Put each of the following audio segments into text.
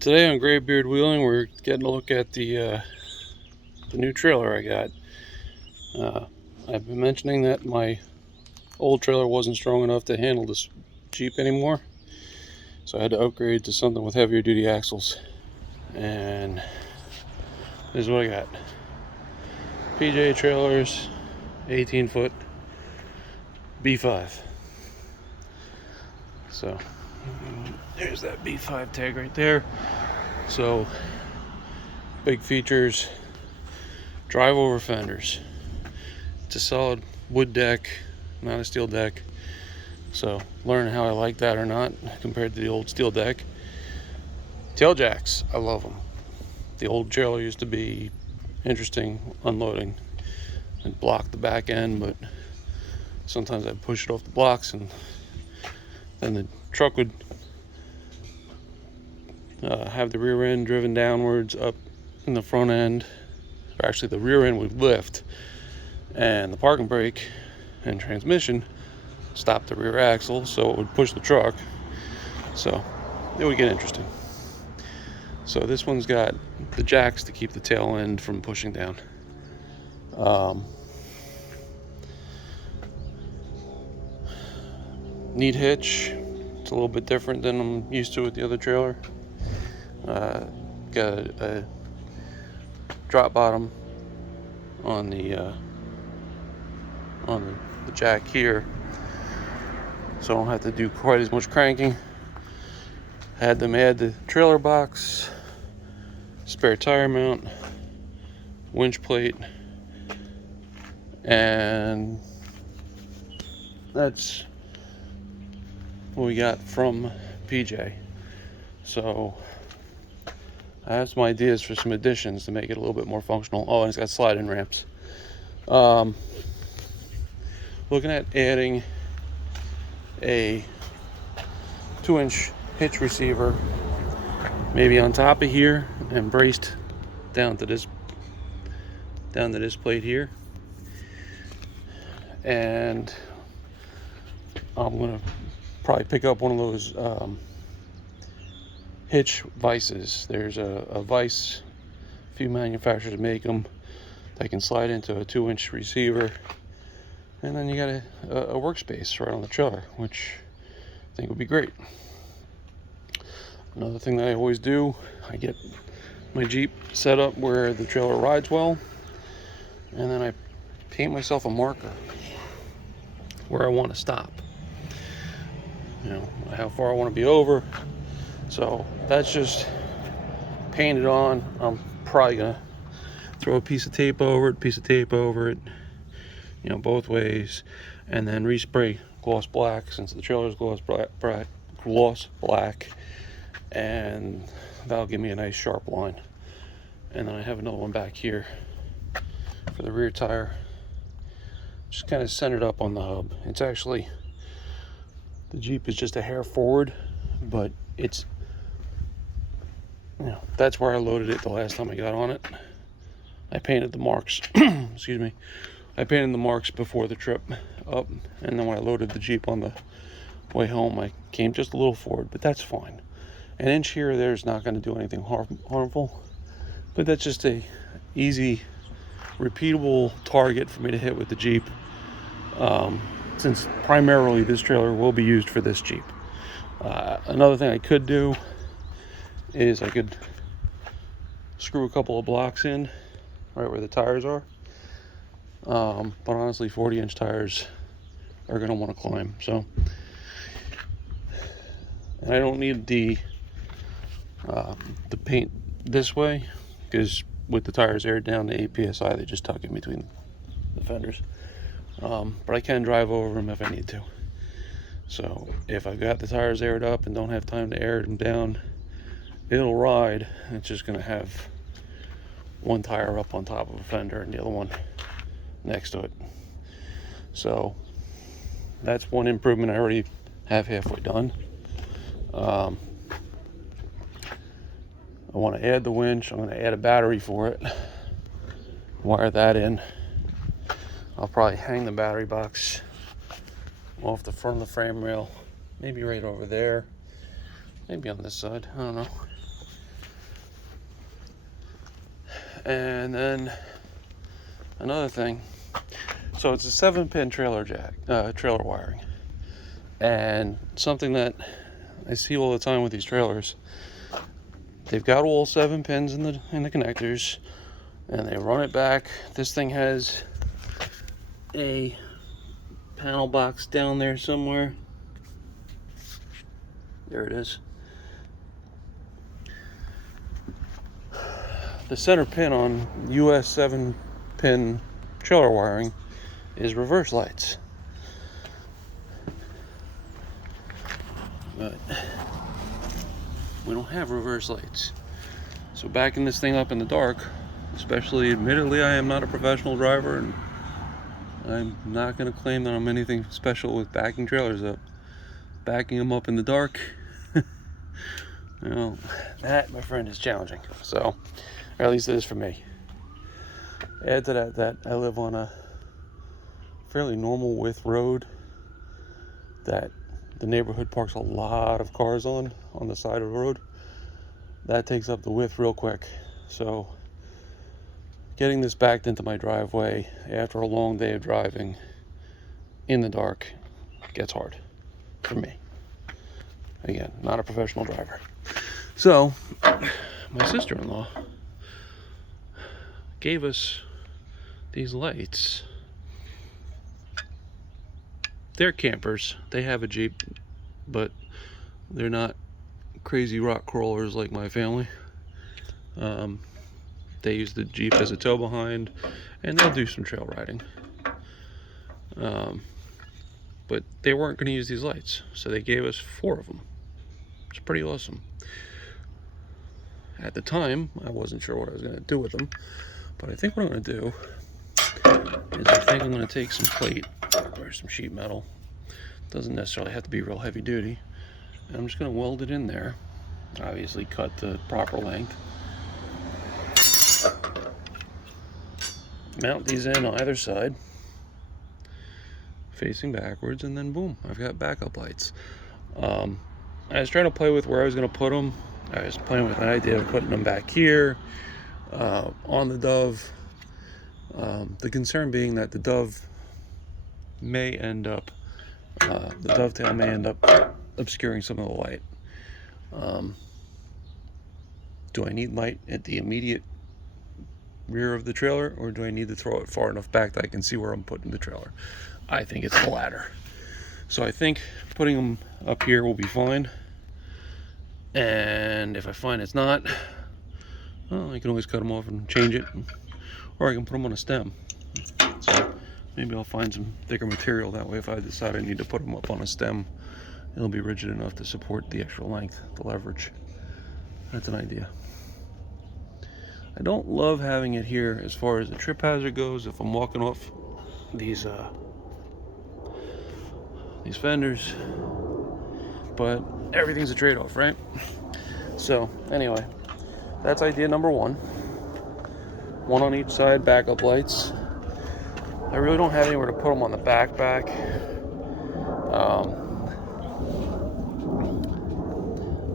Today on Graybeard Wheeling, we're getting a look at the new trailer I got. I've been mentioning that my old trailer wasn't strong enough to handle this Jeep anymore, so I had to upgrade to something with heavier duty axles. And this is what I got. PJ Trailers, 18-foot B5. So there's that B5 tag right there. So big features: drive over fenders. It's a solid wood deck, not a steel deck. So learn how I like that or not compared to the old steel deck. Tail jacks, I love them. The old trailer used to be interesting unloading and block the back end, but sometimes I'd push it off the blocks and then the truck would have the rear end driven downwards up in the front end, or actually the rear end would lift, and the parking brake and transmission stop the rear axle, so it would push the truck. So it would get interesting. So this one's got the jacks to keep the tail end from pushing down. Neat hitch. It's a little bit different than I'm used to with the other trailer. Got a drop bottom on the jack here, so I don't have to do quite as much cranking. Had them add the trailer box, spare tire mount, winch plate, and that's what we got from PJ. So I have some ideas for some additions to make it a little bit more functional. Oh, and it's got slide-in ramps. Looking at adding a 2-inch hitch receiver, maybe on top of here and braced down to this plate here. And I'm gonna probably pick up one of those hitch vices. There's a vise, a few manufacturers make them, that can slide into a 2-inch receiver, and then you got a workspace right on the trailer, which I think would be great. Another thing that I always do, I get my Jeep set up where the trailer rides well, and then I paint myself a marker where I want to stop, how far I want to be over. So that's just painted on. I'm probably gonna throw a piece of tape over it, both ways, and then respray gloss black, since the trailer's gloss black, and that'll give me a nice sharp line. And then I have another one back here for the rear tire, just kind of centered up on the hub. It's actually, the Jeep is just a hair forward, but it's, that's where I loaded it the last time I got on it. I painted the marks, excuse me. I painted the marks before the trip up, and then when I loaded the Jeep on the way home, I came just a little forward, but that's fine. An inch here or there is not going to do anything harmful, but that's just a easy, repeatable target for me to hit with the Jeep, since primarily this trailer will be used for this Jeep. Another thing I could do is I could screw a couple of blocks in right where the tires are, but honestly 40-inch tires are going to want to climb. So, and I don't need the paint this way, because with the tires aired down to 8 psi, they just tuck in between the fenders. But I can drive over them if I need to. So if I've got the tires aired up and don't have time to air them down, it'll ride. It's just going to have one tire up on top of a fender and the other one next to it. So that's one improvement I already have halfway done. I want to add the winch. I'm going to add a battery for it, wire that in. I'll probably hang the battery box off the front of the frame rail, maybe right over there, maybe on this side, I don't know. And then another thing, so it's a 7-pin trailer wiring, and something that I see all the time with these trailers, they've got all 7 pins in the connectors, and they run it back. This thing has a panel box down there somewhere. There it is. The center pin on US 7-pin trailer wiring is reverse lights. But we don't have reverse lights. So backing this thing up in the dark, especially, admittedly, I am not a professional driver, and I'm not going to claim that I'm anything special with backing trailers up. Backing them up in the dark, you know, that, my friend, is challenging. So, or at least it is for me. Add to that I live on a fairly normal width road that the neighborhood parks a lot of cars on the side of the road. That takes up the width real quick. So getting this backed into my driveway after a long day of driving in the dark gets hard for me. Again, not a professional driver. So my sister-in-law gave us these lights. They're campers. They have a Jeep, but they're not crazy rock crawlers like my family. They use the Jeep as a tow behind, and they'll do some trail riding. But they weren't going to use these lights, so they gave us 4 of them. It's pretty awesome. At the time, I wasn't sure what I was going to do with them, but I think what I'm going to do is I think I'm going to take some plate or some sheet metal. Doesn't necessarily have to be real heavy duty. And I'm just going to weld it in there. Obviously cut the proper length. Mount these in on either side, facing backwards, and then boom, I've got backup lights. I was trying to play with where I was going to put them. I was playing with an idea of putting them back here, on the Dove. The concern being that the Dove may end up, the dovetail may end up obscuring some of the light. Do I need light at the immediate rear of the trailer, or do I need to throw it far enough back that I can see where I'm putting the trailer? I think it's the latter. So I think putting them up here will be fine. And if I find it's not, well, I can always cut them off and change it, or I can put them on a stem. So maybe I'll find some thicker material. That way, if I decide I need to put them up on a stem, it'll be rigid enough to support the extra length, the leverage. That's an idea. I don't love having it here as far as the trip hazard goes if I'm walking off these fenders, but everything's a trade-off, right? So anyway, that's idea number 1. 1 on each side, backup lights. I really don't have anywhere to put them on the back. I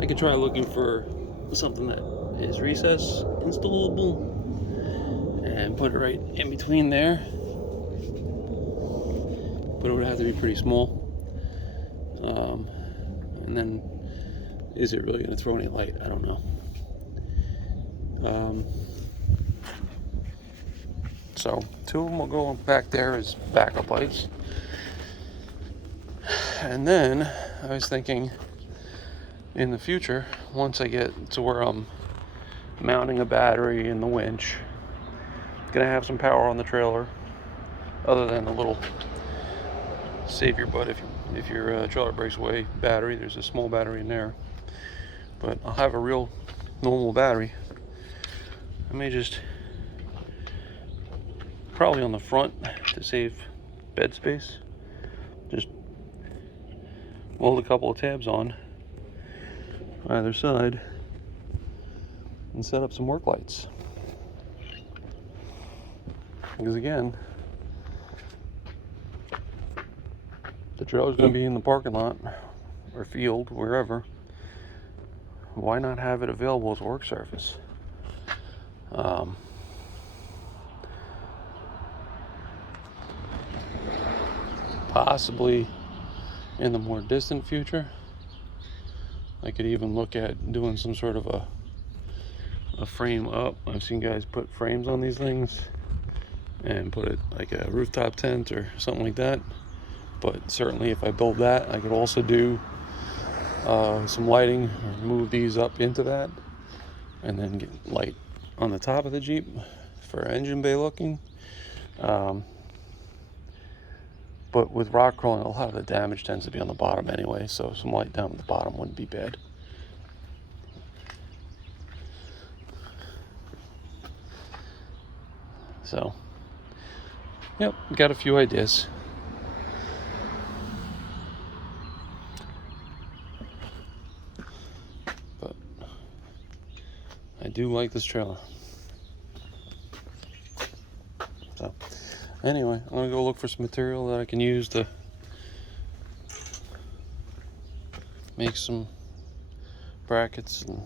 could try looking for something that is recess installable and put it right in between there, but it would have to be pretty small. And then, is it really going to throw any light? I don't know. So 2 of them will go back there as backup lights. And then I was thinking, in the future, once I get to where I'm mounting a battery in the winch, gonna have some power on the trailer, other than the little save your butt if your trailer breaks away battery. There's a small battery in there, but I'll have a real normal battery. I may just, probably on the front to save bed space, just weld a couple of tabs on either side and set up some work lights. Because again, the trailer's going to be in the parking lot or field, wherever. Why not have it available as a work surface? possibly in the more distant future, I could even look at doing some sort of a frame up. I've seen guys put frames on these things and put it like a rooftop tent or something like that. But certainly if I build that, I could also do some lighting, or move these up into that, and then get light on the top of the Jeep for engine bay looking. But with rock crawling, a lot of the damage tends to be on the bottom anyway, so some light down at the bottom wouldn't be bad. So, yep, got a few ideas. But I do like this trailer. So, anyway, I'm gonna go look for some material that I can use to make some brackets, and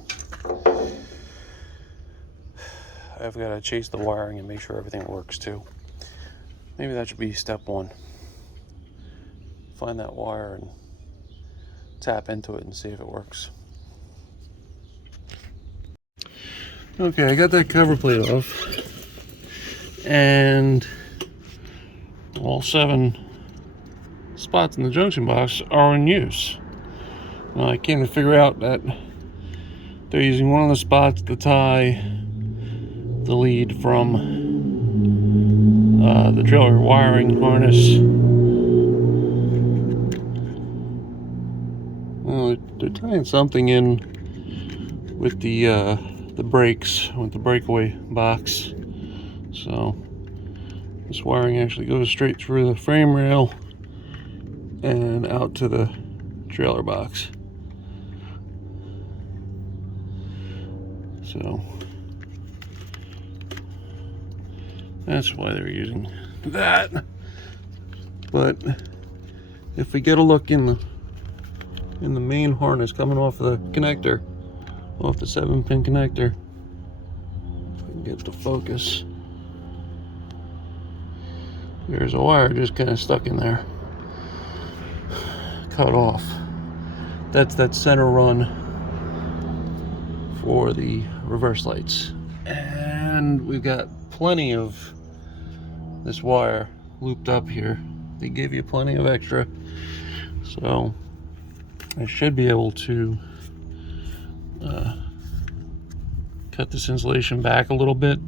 I've got to chase the wiring and make sure everything works too. Maybe that should be step one. Find that wire and tap into it and see if it works. Okay, I got that cover plate off, and all 7 spots in the junction box are in use. Well, I came to figure out that they're using one of the spots to tie the lead from the trailer wiring harness. Well, they're tying something in with the brakes, with the breakaway box. So this wiring actually goes straight through the frame rail and out to the trailer box. So that's why they're using that. But if we get a look in the main harness coming off the connector, off the 7-pin connector, if we can get the focus, there's a wire just kind of stuck in there, cut off. That's that center run for the reverse lights, and we've got plenty of this wire looped up here. They give you plenty of extra, so I should be able to cut this insulation back a little bit.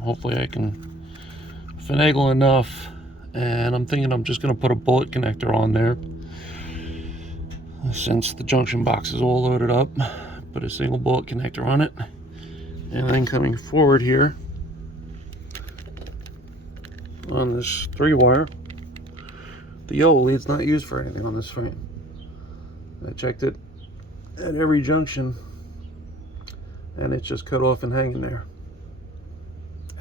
Hopefully I can finagle enough, and I'm thinking I'm just going to put a bullet connector on there, since the junction box is all loaded up. Put a single bullet connector on it, and then coming forward here on this 3-wire, the yellow lead's not used for anything on this frame. I checked it at every junction, and it's just cut off and hanging there.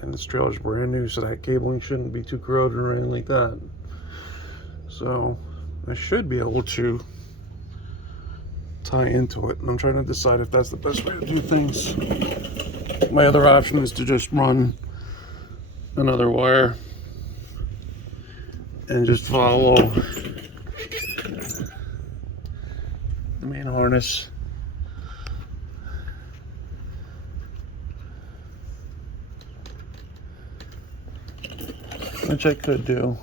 And this trailer's brand new, so that cabling shouldn't be too corroded or anything like that. So I should be able to tie into it, and I'm trying to decide if that's the best way to do things. My other option is to just run another wire and just follow the main harness. Which I could do.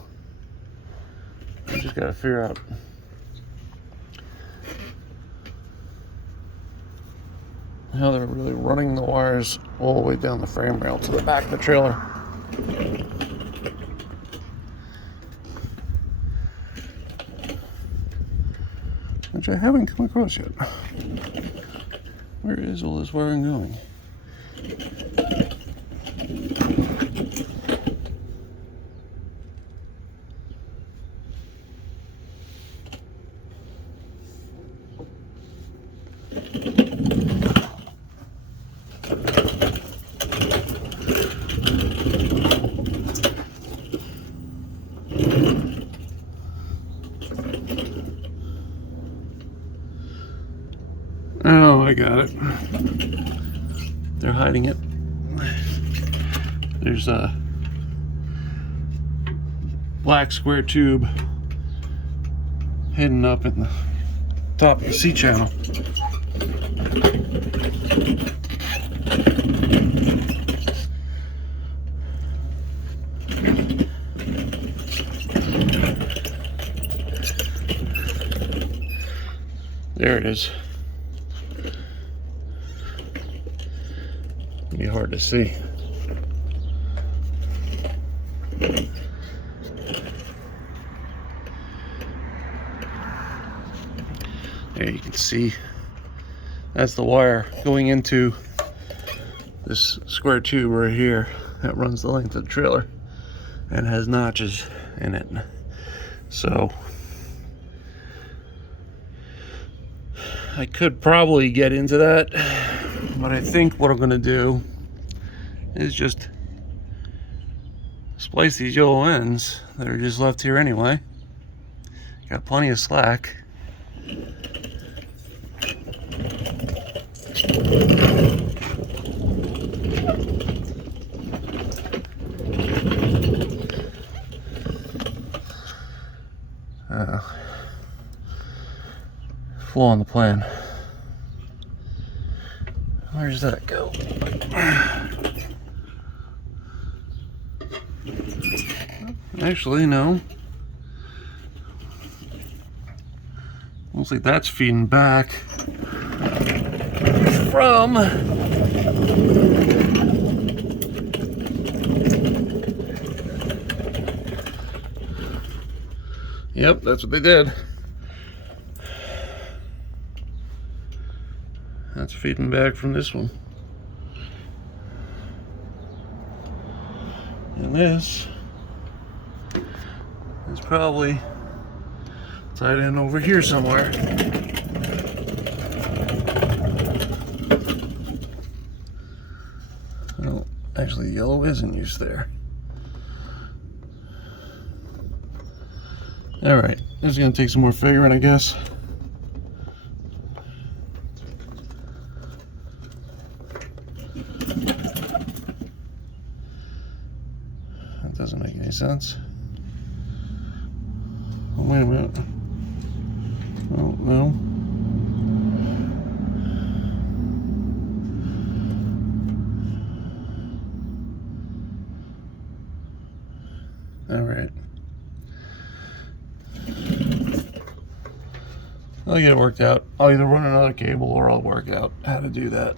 I just gotta figure out how they're really running the wires all the way down the frame rail to the back of the trailer. Which I haven't come across yet. Where is all this wiring going? Oh, I got it. They're hiding it. black square tube hidden up in the top of the C channel. There it is. It'll be hard to see. There you can see that's the wire going into this square tube right here that runs the length of the trailer and has notches in it. So I could probably get into that, but I think what I'm going to do is just splice these yellow ends that are just left here anyway. Got plenty of slack. Flaw in the plan. Where does that go? Actually, no. Looks like that's feeding back from yep, that's what they did. That's feeding back from this one. And this is probably tied in over here somewhere. Well, actually, yellow is in use there. Alright, this is going to take some more figuring, I guess. That doesn't make any sense. Oh, wait a minute. Oh, no. Alright. I'll get it worked out. I'll either run another cable or I'll work out how to do that.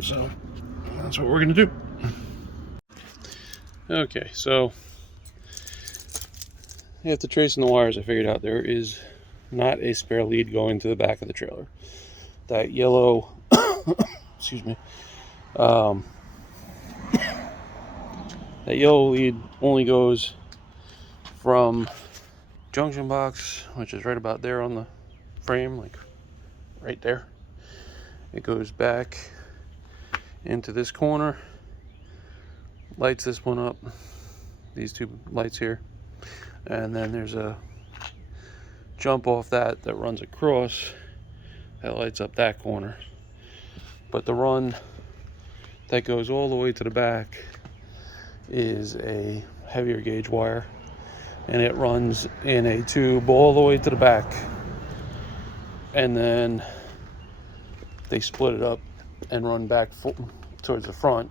So, that's what we're going to do. Okay, so after tracing the wires, I figured out there is not a spare lead going to the back of the trailer. That yellow, excuse me, that yellow lead only goes from junction box, which is right about there on the frame, like right there. It goes back into this corner, lights this one up, these two lights here, and then there's a jump off that runs across that lights up that corner. But the run that goes all the way to the back is a heavier gauge wire, and it runs in a tube all the way to the back, and then they split it up and run back towards the front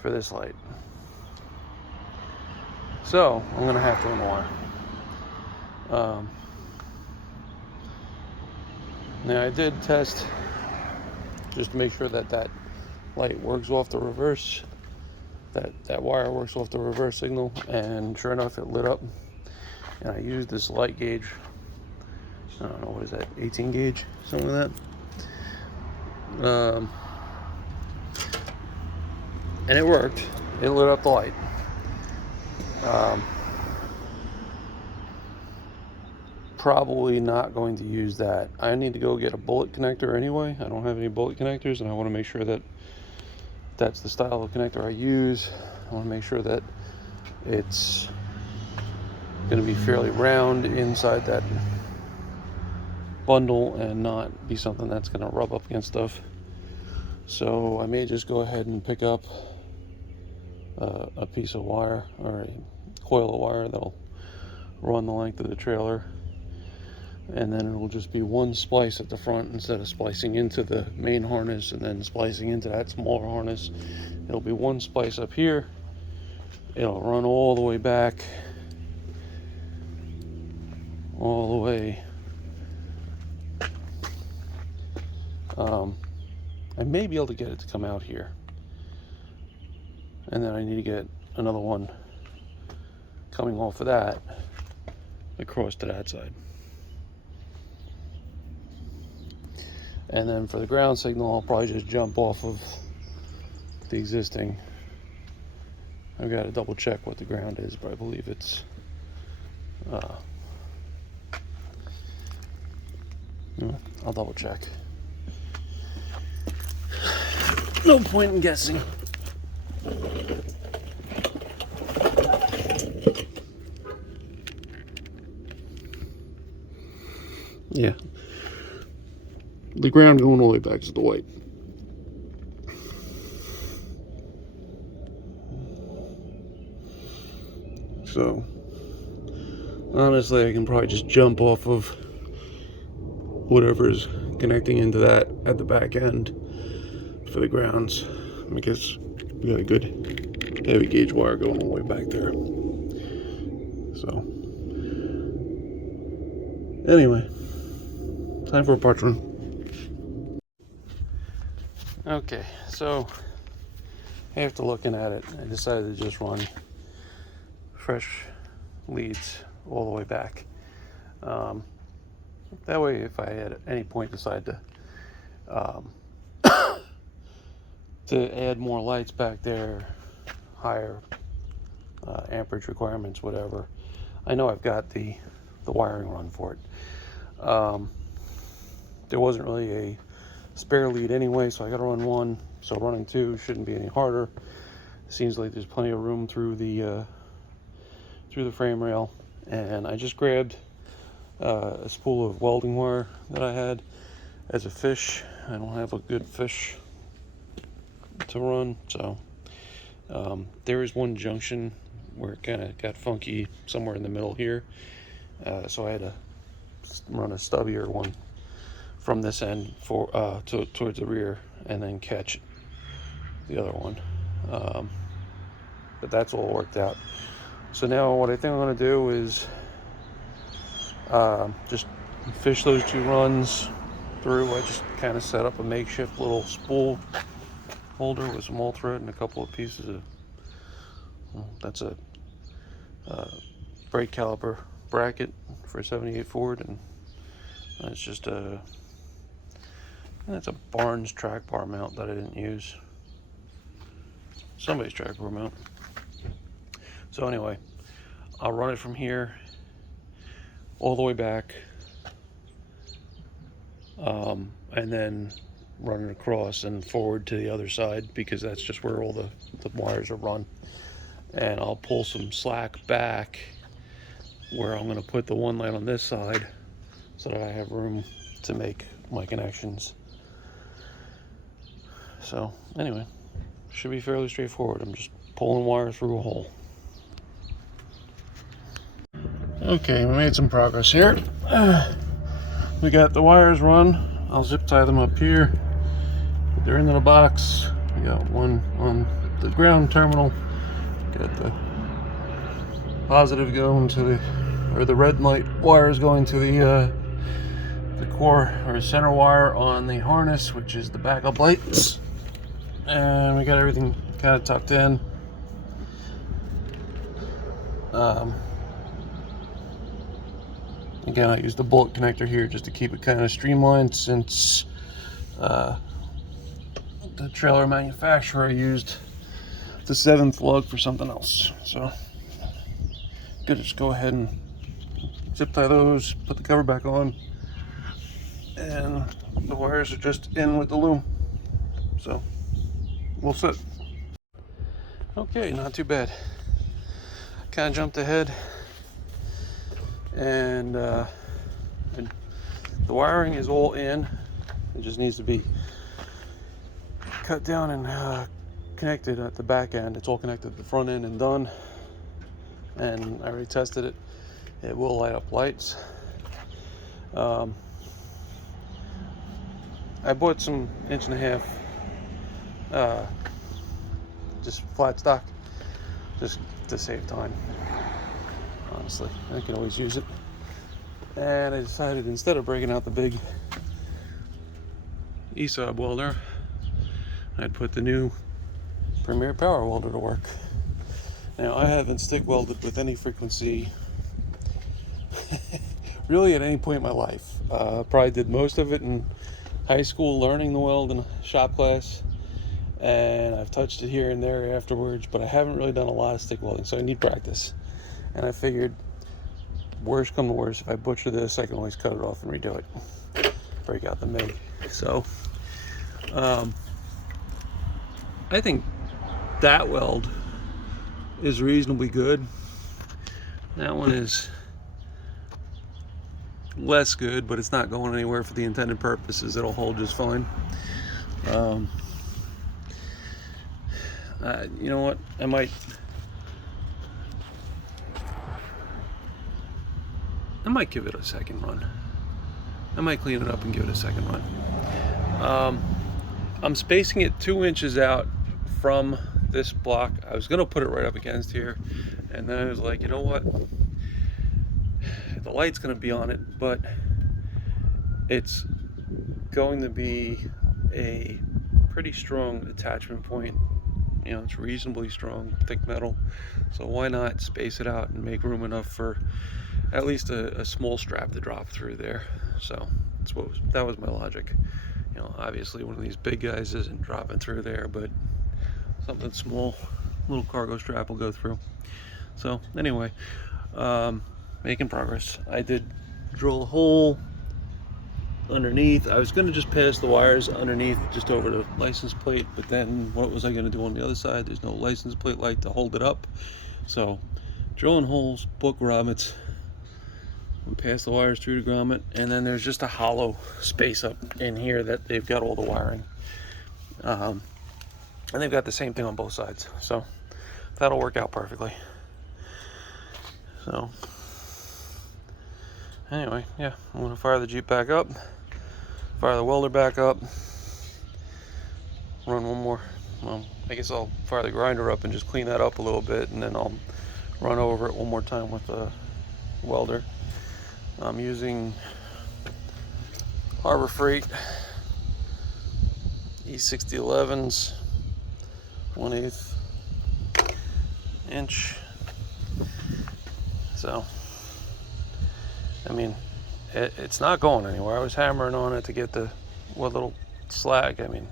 for this light. So I'm gonna have to run the wire. Now I did test just to make sure that that light works off the reverse, that wire works off the reverse signal, and sure enough it lit up. And I used this light gauge, I don't know, what is that, 18 gauge, something like that. And it worked. It lit up the light. Probably not going to use that. I need to go get a bullet connector anyway. I don't have any bullet connectors, and I want to make sure that that's the style of connector I use. I want to make sure that it's going to be fairly round inside that bundle and not be something that's going to rub up against stuff. So I may just go ahead and pick up a piece of wire or a coil of wire that'll run the length of the trailer, and then it'll just be one splice at the front instead of splicing into the main harness and then splicing into that smaller harness. It'll be one splice up here. It'll run all the way back, all the way. I may be able to get it to come out here, and then I need to get another one coming off of that across to that side. And then for the ground signal, I'll probably just jump off of the existing. I've got to double check what the ground is, but I believe it's I'll double check. No point in guessing. Yeah. The ground going all the way back to the white. So, honestly, I can probably just jump off of whatever's connecting into that at the back end for the grounds, because we got a good heavy gauge wire going all the way back there. So, anyway, time for a parts run. Okay, so after looking at it, I decided to just run fresh leads all the way back. That way, if I at any point decide to add more lights back there, higher amperage requirements, whatever, I know I've got the wiring run for it. There wasn't really a spare lead anyway, so I got to run one. So running two shouldn't be any harder. Seems like there's plenty of room through the frame rail, and I just grabbed a spool of welding wire that I had as a fish. I don't have a good fish to run, so there is one junction where it kind of got funky somewhere in the middle here, so I had to run a stubbier one from this end towards the rear, and then catch the other one. But that's all worked out. So now what I think I'm going to do is just fish those two runs through. I just kind of set up a makeshift little spool holder with some all thread and a couple of pieces of, well, that's a brake caliper bracket for a 78 Ford, and it's just that's a Barnes track bar mount that I didn't use. Somebody's track bar mount. So anyway, I'll run it from here all the way back, and then run it across and forward to the other side, because that's just where all the wires are run. And I'll pull some slack back where I'm going to put the one light on this side so that I have room to make my connections. So anyway, should be fairly straightforward. I'm just pulling wire through a hole. Okay, we made some progress here. We got the wires run. I'll zip tie them up here. They're into the box. We got one on the ground terminal. Got the positive going to the red light wires going to the core or center wire on the harness, which is the backup lights. And we got everything kind of tucked in. Again, I used the bolt connector here just to keep it kind of streamlined, since the trailer manufacturer used the 7th lug for something else. So good, just go ahead and zip tie those, put the cover back on, and the wires are just in with the loom. So we'll sit. Okay, not too bad. Kind of jumped ahead, and the wiring is all in. It just needs to be cut down and connected at the back end. It's all connected at the front end and done, and I already tested it. It will light up lights. I bought some 1.5 inch, just flat stock, just to save time. Honestly, I can always use it. And I decided, instead of breaking out the big ESOB welder, I'd put the new Premier Power Welder to work. Now, I haven't stick welded with any frequency really at any point in my life. Probably did most of it in high school, learning the weld in a shop class, and I've touched it here and there afterwards, but I haven't really done a lot of stick welding, so I need practice. And I figured, worst come to worst, if I butcher this, I can always cut it off and redo it, break out the MIG. So I think that weld is reasonably good. That one is less good, but it's not going anywhere for the intended purposes. It'll hold just fine. You know what? I might give it a second run. I might clean it up and give it a second run. I'm spacing it 2 inches out from this block. I was gonna put it right up against here, and then I was like, you know what? The light's gonna be on it, but it's going to be a pretty strong attachment point. You know, it's reasonably strong, thick metal. So why not space it out and make room enough for at least a small strap to drop through there. So that was my logic. You know, obviously one of these big guys isn't dropping through there, but something small, little cargo strap will go through. So anyway, making progress. I did drill a hole underneath. I was going to just pass the wires underneath just over the license plate, but then what was I going to do on the other side? There's no license plate light to hold it up. So drilling holes, book grommets, and pass the wires through the grommet, and then there's just a hollow space up in here that they've got all the wiring. And they've got the same thing on both sides, so that'll work out perfectly. So anyway, yeah, I'm gonna fire the Jeep back up, fire the welder back up, run one more. Well, I guess I'll fire the grinder up and just clean that up a little bit, and then I'll run over it one more time with the welder. I'm using Harbor Freight E6011s, 1/8 inch. So, I mean, it's not going anywhere. I was hammering on it to get the little slag. I mean,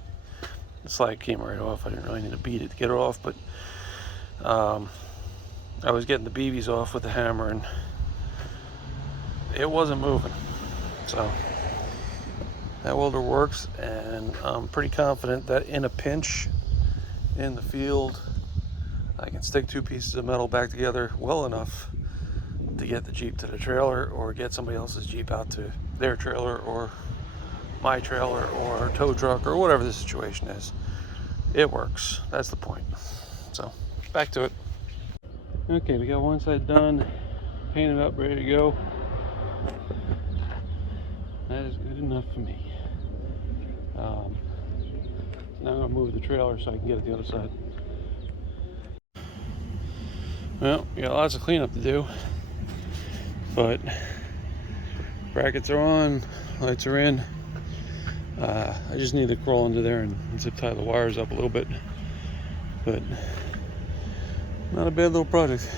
the slag came right off. I didn't really need to beat it to get it off, but I was getting the BBs off with the hammer, and it wasn't moving. So that welder works, and I'm pretty confident that in a pinch in the field, I can stick two pieces of metal back together well enough to get the Jeep to the trailer, or get somebody else's Jeep out to their trailer, or my trailer, or tow truck, or whatever the situation is. It works. That's the point. So back to it. Okay, we got one side done, painted up, ready to go. That is good enough for me. So now I'm going to move the trailer so I can get it the other side. Well, we got lots of cleanup to do, but brackets are on, lights are in. I just need to crawl under there and zip tie the wires up a little bit, but not a bad little project.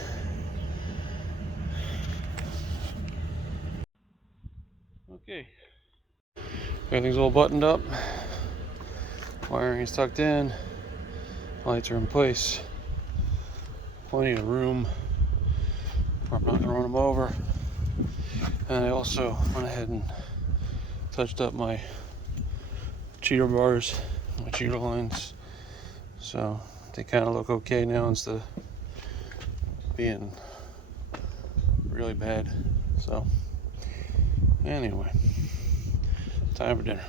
Okay, everything's all buttoned up, wiring is tucked in, lights are in place, plenty of room where I'm not going to run them over. And I also went ahead and touched up my cheater bars, my cheater lines, so they kind of look okay now instead of being really bad. So anyway, time for dinner.